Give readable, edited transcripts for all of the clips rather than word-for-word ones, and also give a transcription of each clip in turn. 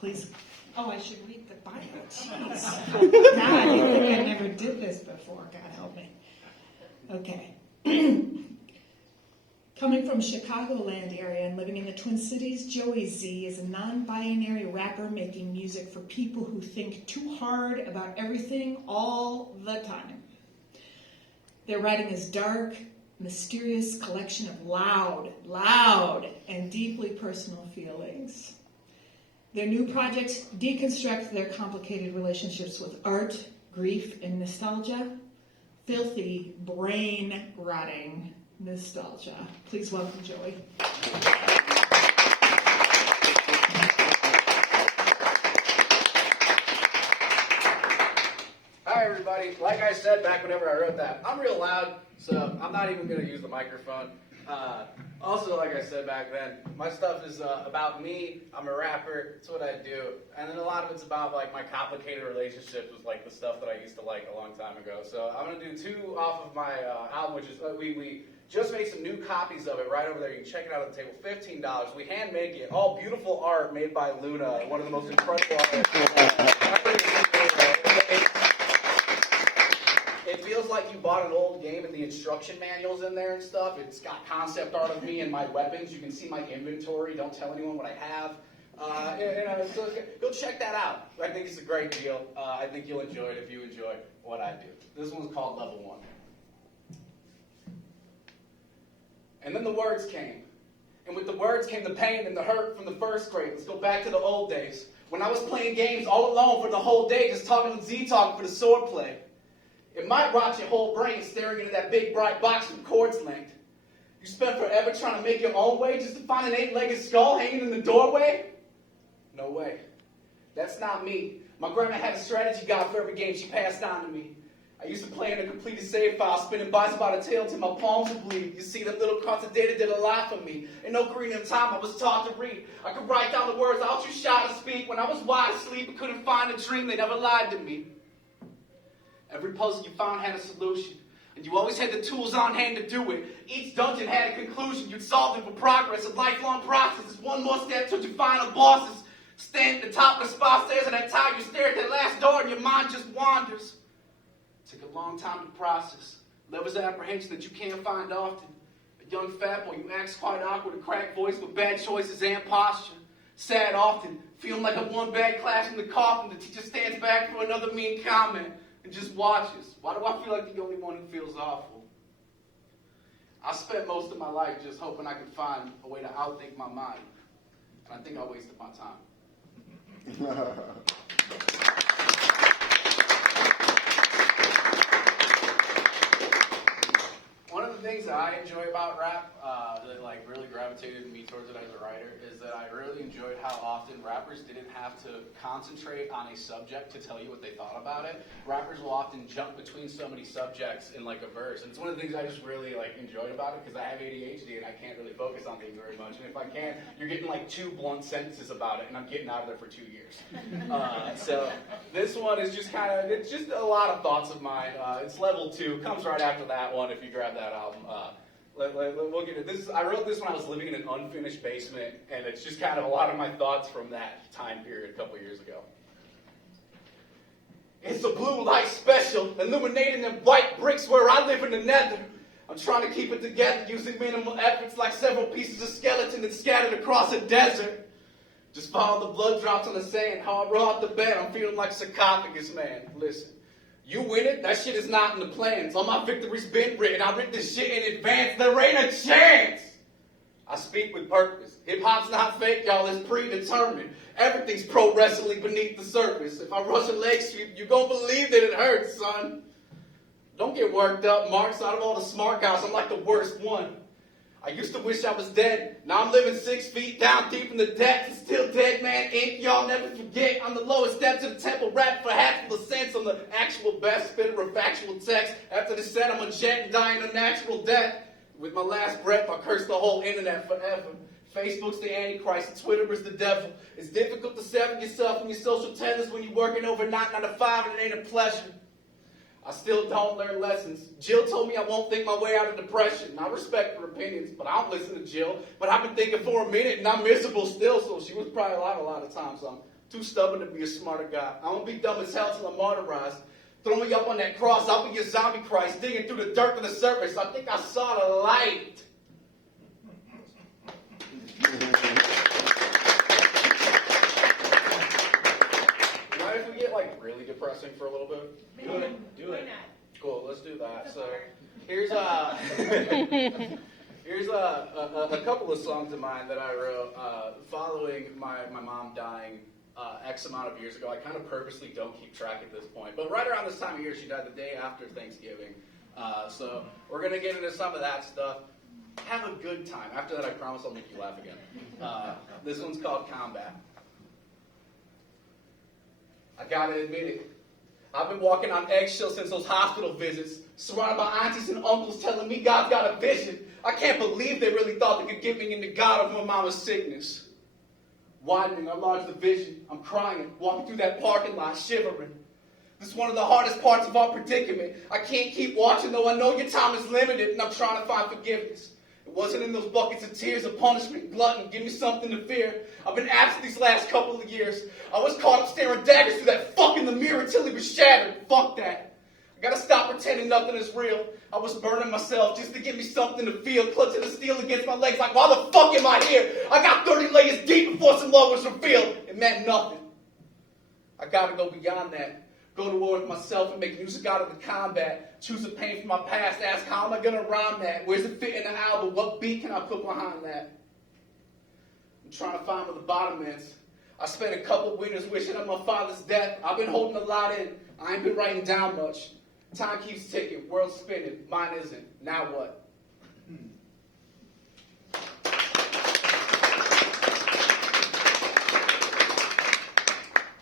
Please. Oh, I should read the Bible. Jeez. God, I think I never did this before. God help me. Okay. Coming from Chicagoland area and living in the Twin Cities, Joey Z is a non-binary rapper making music for people who think too hard about everything all the time. Their writing is dark, mysterious collection of loud, and deeply personal feelings. Their new projects deconstruct their complicated relationships with art, grief, and nostalgia. Filthy, brain-rotting nostalgia. Please welcome Joey. Hi everybody. Like I said back whenever I wrote that, I'm real loud, so I'm not even going to use the microphone. Also, like I said back then, my stuff is about me. I'm a rapper. It's what I do. And then a lot of it's about like my complicated relationships with like the stuff that I used to like a long time ago. So I'm going to do 2 off of my album, which is we just made some new copies of it right over there. You can check it out on the table. $15. We hand make it. All beautiful art made by Luna, one of the most incredible artists. It feels like you bought an old game and the instruction manual's in there and stuff. It's got concept art of me and my weapons. You can see my inventory. Don't tell anyone what I have. So go check that out. I think it's a great deal. I think you'll enjoy it if you enjoy what I do. This one's called Level 1. And then the words came. And with the words came the pain and the hurt from the first grade. Let's go back to the old days. When I was playing games all alone for the whole day, just talking with Z-Talk for the sword play. It might rot your whole brain staring into that big bright box with cords linked. You spent forever trying to make your own way just to find an 8-legged skull hanging in the doorway? No way. That's not me. My grandma had a strategy guide for every game she passed on to me. I used to play in a completed save file, spinning bites by the tail till my palms would bleed. You see, them little cuts of data did a lot for me. In Ocarina of Time, I was taught to read. I could write down the words I was too shy to speak. When I was wide asleep, I couldn't find a dream. They never lied to me. Every puzzle you found had a solution, and you always had the tools on hand to do it. Each dungeon had a conclusion. You'd solve it for progress, a lifelong process. It's one more step towards your final bosses. Stand at the top of the spa stairs, and that time you stare at that last door, and your mind just wanders. It took a long time to process. Lover's apprehension that you can't find often. A young fat boy, you acts quite awkward, a cracked voice with bad choices and posture. Sad often, feeling like a one bad class in the coffin. The teacher stands back for another mean comment. And just watches. Why do I feel like the only one who feels awful? I spent most of my life just hoping I could find a way to outthink my mind. And I think I wasted my time. One of the things that I enjoy about rap, that like really gravitated me towards it as a writer, is that I really enjoyed how often rappers didn't have to concentrate on a subject to tell you what they thought about it. Rappers will often jump between so many subjects in like a verse, and it's one of the things I just really like enjoyed about it because I have ADHD and I can't really focus on things very much. And if I can, you're getting like 2 blunt sentences about it, and I'm getting out of there for 2 years. So this one is just it's just a lot of thoughts of mine. It's level 2, comes right after that one if you grab that album. We'll get it. I wrote this when I was living in an unfinished basement, and it's just kind of a lot of my thoughts from that time period a couple years ago. It's a blue light special, illuminating them white bricks where I live in the nether. I'm trying to keep it together using minimal efforts like several pieces of skeleton that's scattered across a desert. Just follow the blood drops on the sand. How I roll out the bed, I'm feeling like sarcophagus man. Listen. You win it, that shit is not in the plans. All my victories been written. I written this shit in advance. There ain't a chance. I speak with purpose. Hip-hop's not fake, y'all. It's predetermined. Everything's pro wrestling beneath the surface. If I rush a leg sweep, you gon' believe that it hurts, son. Don't get worked up, Marks. Out of all the smart guys, I'm like the worst one. I used to wish I was dead. Now I'm living 6 feet down deep in the depths and still dead man ink. Y'all never forget. I'm the lowest steps of the temple rap for half of the sense. I'm the actual best spitter of factual text. After the set, I'm a jet and dying a natural death. With my last breath, I curse the whole internet forever. Facebook's the Antichrist and Twitter is the devil. It's difficult to sever yourself from your social tethers when you're working overnight 9 to 5 and it ain't a pleasure. I still don't learn lessons. Jill told me I won't think my way out of depression. I respect her opinions, but I don't listen to Jill. But I've been thinking for a minute, and I'm miserable still, so she was probably right a lot of times. So I'm Too stubborn to be a smarter guy. I'm gonna be dumb as hell till I'm martyrized. Throw me up on that cross, I'll be your zombie Christ, digging through the dirt to the surface. I think I saw the light. Mind if we get like really depressing for a little bit? Do it. Cool, let's do that. So here's here's a couple of songs of mine that I wrote following my mom dying X amount of years ago. I kind of purposely don't keep track at this point, but right around this time of year, she died the day after Thanksgiving. So we're gonna get into some of that stuff. Have a good time. After that, I promise I'll make you laugh again. This one's called Combat. I gotta admit it. I've been walking on eggshells since those hospital visits, surrounded by aunties and uncles telling me God's got a vision. I can't believe they really thought they could get me into God of my mama's sickness. Widening our large division, I'm crying, walking through that parking lot, shivering. This is one of the hardest parts of our predicament. I can't keep watching, though I know your time is limited, and I'm trying to find forgiveness. It wasn't in those buckets of tears of punishment, glutton, give me something to fear. I've been absent these last couple of years. I was caught up staring daggers through that fuck in the mirror until he was shattered. Fuck that. I gotta stop pretending nothing is real. I was burning myself just to give me something to feel, clutching the steel against my legs like, why the fuck am I here? I got 30 layers deep before some love was revealed. It meant nothing. I gotta go beyond that. Go to war with myself and make music out of the combat. Choose the pain from my past. Ask, how am I going to rhyme that? Where's it fit in the album? What beat can I put behind that? I'm trying to find where the bottom is. I spent a couple winters wishing on my father's death. I've been holding a lot in. I ain't been writing down much. Time keeps ticking. World's spinning. Mine isn't. Now what?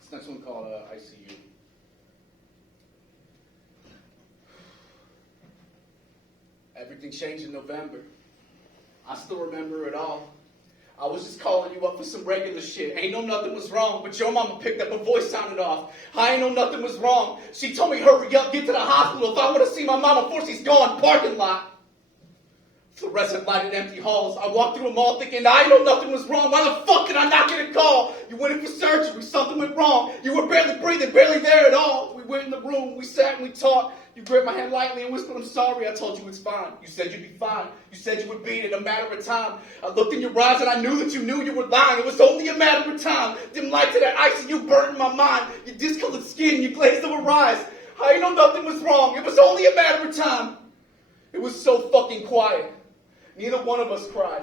This next one called ICU. Everything changed in November. I still remember it all. I was just calling you up for some regular shit. Ain't know nothing was wrong, but your mama picked up, her voice sounded off. I ain't know nothing was wrong. She told me hurry up, get to the hospital. If I want to see my mama before she's gone, parking lot. Fluorescent lighted empty halls. I walked through them all thinking I know nothing was wrong. Why the fuck did I not get a call? You went in for surgery, something went wrong. You were barely breathing, barely there at all. We went in the room, we sat and we talked. You gripped my hand lightly and whispered, I'm sorry. I told you it's fine. You said you'd be fine. You said you would beat it, a matter of time. I looked in your eyes and I knew that you knew you were lying. It was only a matter of time. Dim light to that ICU burnt in my mind. Your discolored skin, your glaze of her eyes. I know nothing was wrong. It was only a matter of time. It was so fucking quiet. Neither one of us cried.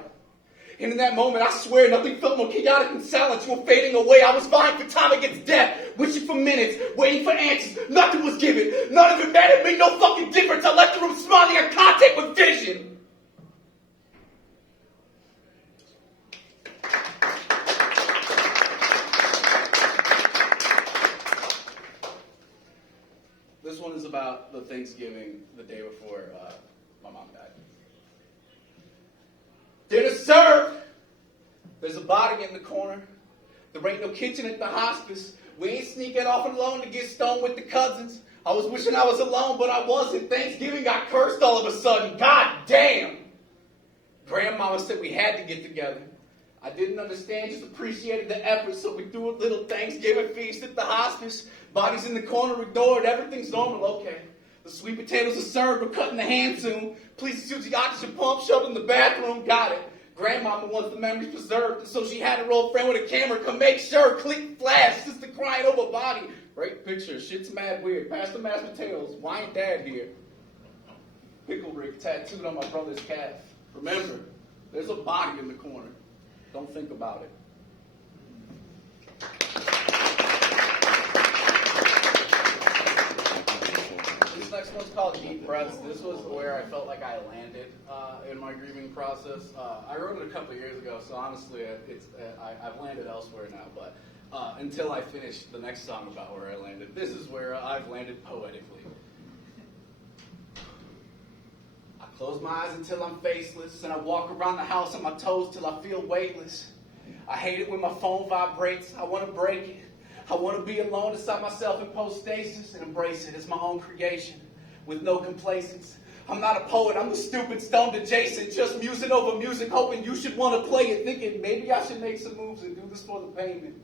And in that moment, I swear, nothing felt more chaotic than silence. You were fading away. I was vying for time against death, wishing for minutes, waiting for answers. Nothing was given. None of it mattered. Made no fucking difference. I left the room smiling at contact with vision. This one is about the Thanksgiving, the day before my mom died. Dinner served. There's a body in the corner. There ain't no kitchen at the hospice. We ain't sneaking off alone to get stoned with the cousins. I was wishing I was alone, but I wasn't. Thanksgiving got cursed all of a sudden. God damn. Grandmama said we had to get together. I didn't understand, just appreciated the effort, so we threw a little Thanksgiving feast at the hospice. Bodies in the corner ignored. Everything's normal, okay. The sweet potatoes are served. We're cutting the ham soon. Please use the oxygen pump shoved in the bathroom. Got it. Grandmama wants the memories preserved, and so she had her old friend with a camera come make sure. Click flash, sister crying over body. Great picture. Shit's mad weird. Pass the mashed potatoes. Why ain't Dad here? Pickle Rick tattooed on my brother's calf. Remember, there's a body in the corner. Don't think about it. This next one's called Deep Breaths. This was where I felt like I landed in my grieving process. I wrote it a couple years ago, so honestly, I've landed elsewhere now. But until I finish the next song about where I landed, this is where I've landed poetically. I close my eyes until I'm faceless, and I walk around the house on my toes till I feel weightless. I hate it when my phone vibrates. I want to break it. I want to be alone inside myself in post-stasis and embrace it as my own creation with no complacence. I'm not a poet, I'm the stupid stoned adjacent, just musing over music, hoping you should want to play it, thinking maybe I should make some moves and do this for the payment.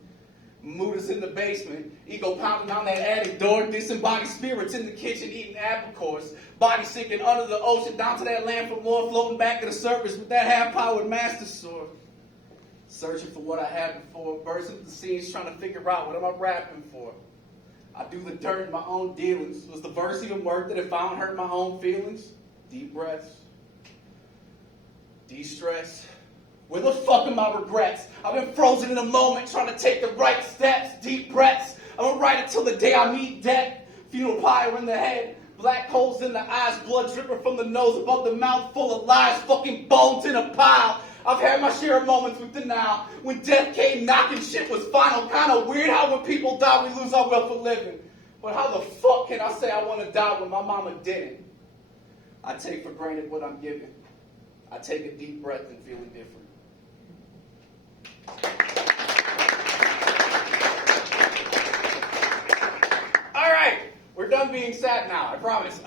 Muda's in the basement, ego pounding on that attic door, disembodied spirits in the kitchen eating apple cores, body sinking under the ocean down to that land for more, floating back to the surface with that half-powered master sword. Searching for what I had before, bursting into the scenes trying to figure out what am I rapping for. I do the dirt in my own dealings. Was the verse even worth it if I don't hurt my own feelings? Deep breaths. De-stress. Where the fuck are my regrets? I've been frozen in a moment trying to take the right steps. Deep breaths. I'm gonna write it till the day I meet death. Funeral pyre in the head. Black holes in the eyes. Blood dripping from the nose above the mouth full of lies. Fucking bones in a pile. I've had my share of moments with denial. When death came knocking, shit was final. Kinda weird how when people die we lose our will for living. But how the fuck can I say I want to die when my mama didn't? I take for granted what I'm given. I take a deep breath and feeling different. All right, we're done being sad now, I promise.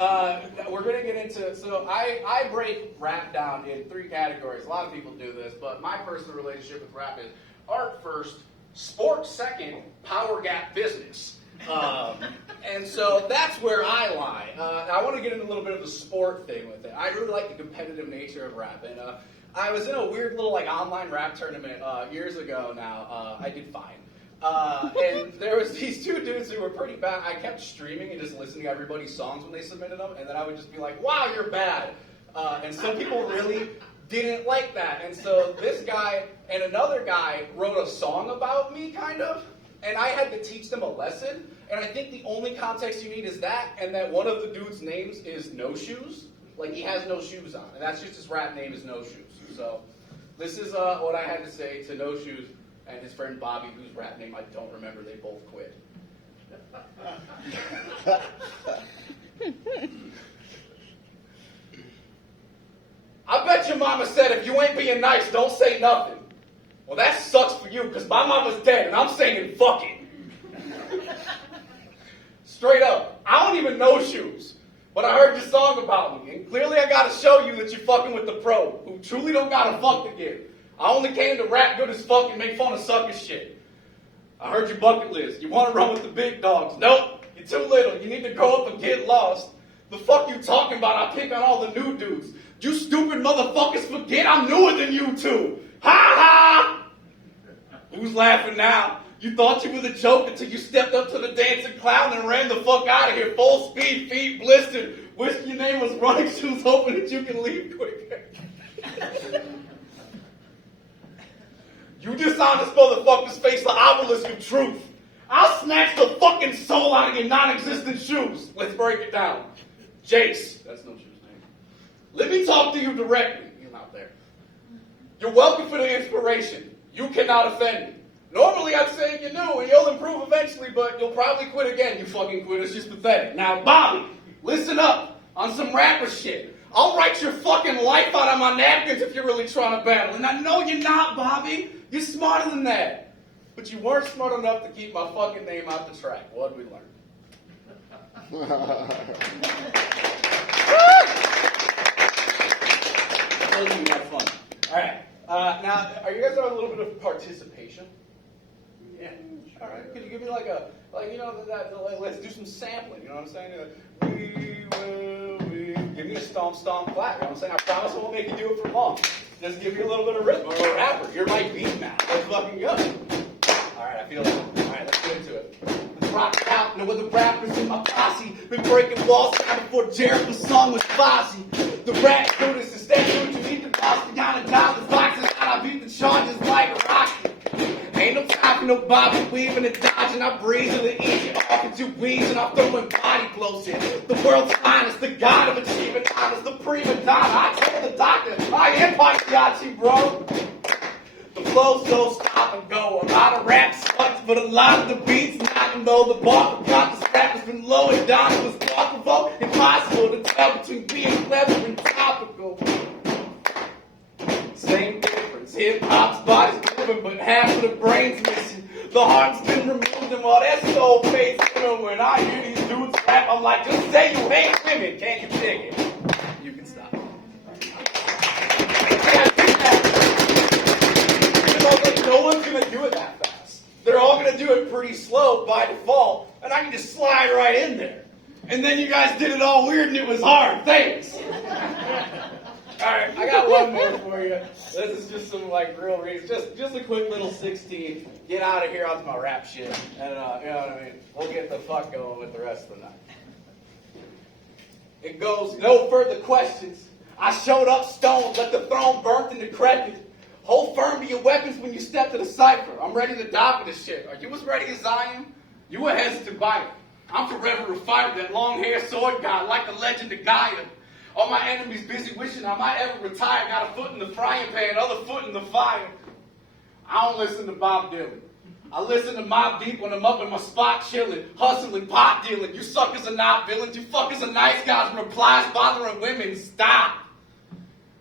We're going to get into, so I break rap down in 3 categories. A lot of people do this, but my personal relationship with rap is art first, sport second, power gap business. And so that's where I lie. I want to get into a little bit of the sport thing with it. I really like the competitive nature of rap. And I was in a weird little online rap tournament years ago now. I did fine. And there was these 2 dudes who were pretty bad. I kept streaming and just listening to everybody's songs when they submitted them. And then I would just be like, wow, you're bad. And some people really didn't like that. And so this guy and another guy wrote a song about me, kind of. And I had to teach them a lesson. And I think the only context you need is that, and that one of the dude's names is No Shoes. Like, he has no shoes on. And that's just his rap name is No Shoes. So this is what I had to say to No Shoes and his friend Bobby, whose rap name I don't remember. They both quit. I bet your mama said if you ain't being nice, don't say nothing. Well, that sucks for you, because my mama's dead, and I'm saying fuck it. Straight up. I don't even know Shoes, but I heard your song about me, and clearly I gotta show you that you're fucking with the pro, who truly don't got a fuck to give. I only came to rap good as fuck and make fun of sucker shit. I heard your bucket list. You want to run with the big dogs. Nope, you're too little. You need to grow up and get lost. The fuck you talking about? I pick on all the new dudes. You stupid motherfuckers forget I'm newer than you two. Ha ha! Who's laughing now? You thought you were the joke until you stepped up to the dancing clown and ran the fuck out of here. Full speed, feet blistered. Wish your name was Running Shoes, hoping that you can leave quicker. You dishonest motherfuckers face the obelisk of truth. I'll snatch the fucking soul out of your non-existent shoes. Let's break it down. Jace, that's No Shoes' name. Let me talk to you directly. You're not there. You're welcome for the inspiration. You cannot offend me. Normally I'd say you knew and you'll improve eventually, but you'll probably quit again, you fucking quit. It's just pathetic. Now, Bobby, listen up on some rapper shit. I'll write your fucking life out on my napkins if you're really trying to battle. And I know you're not, Bobby. You're smarter than that. But you weren't smart enough to keep my fucking name out the track. What'd we learn? I told you we had fun. All right. Now, are you guys on a little bit of participation? Yeah. All right. Could you give me like let's do some sampling. You know what I'm saying? Give me a stomp, stomp, clap. You know what I'm saying? I promise I won't make you do it for long. Just give me a little bit of rhythm. Or a rapper. You're my beat now. Let's fucking go. All right. I feel it. All right. Let's get into it. Let's rock it out. No other rappers in my posse. Been breaking walls down before Jericho's song was Fozzy. The rap students instead do what you need to boss beyond the dollars. Boxes out. I beat the charges like a rocket. Ain't no time for no Bobby weaving and dodging. I breeze in the easy off into weeds and I'm throwing body blows in. The world's finest, the god of achievement honors, the prima donna. I told the doctor, I am Pagliacci, bro. The flows don't stop and go. A lot of rap sucks, but a lot of the beats knocking though. The bar forgot the strap has been low and down. It was thought-provoking, impossible to tell between being clever and topical. Same difference. Hip-hop's body's moving, but half of the brain's missing. The heart's been removed, and while that soul fades in, when I hear these dudes rap, I'm like, just say you hate women. Can't you dig it? You can stop. No one's gonna do it that fast. they're all going to do it pretty slow by default, and I can just slide right in there. And then you guys did it all weird and it was hard. Thanks. Alright, I got one more for you. This is just some real reason. Just a quick little 16. Get out of here onto my rap shit. And you know what I mean? We'll get the fuck going with the rest of the night. It goes, no further questions. I showed up stoned, let the throne burnt and decrepit. Hold firm to your weapons when you step to the cipher. I'm ready to die for this shit. Are you as ready as I am? You were hesitant by it. I'm forever a fighter, that long-haired sword god, like the legend of Gaia. All my enemies busy wishing I might ever retire. Got a foot in the frying pan, other foot in the fire. I don't listen to Bob Dylan. I listen to Mobb Deep when I'm up in my spot chilling, hustling, pot dealing. You suckers are not villains. You fuckers are nice guys. Replies bothering women. Stop.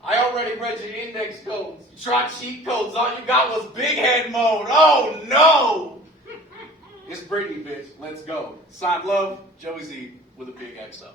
I already read your index codes. You tried cheat codes. All you got was big head mode. Oh no! It's Britney, bitch. Let's go. Signed love, Joey Z with a big XO.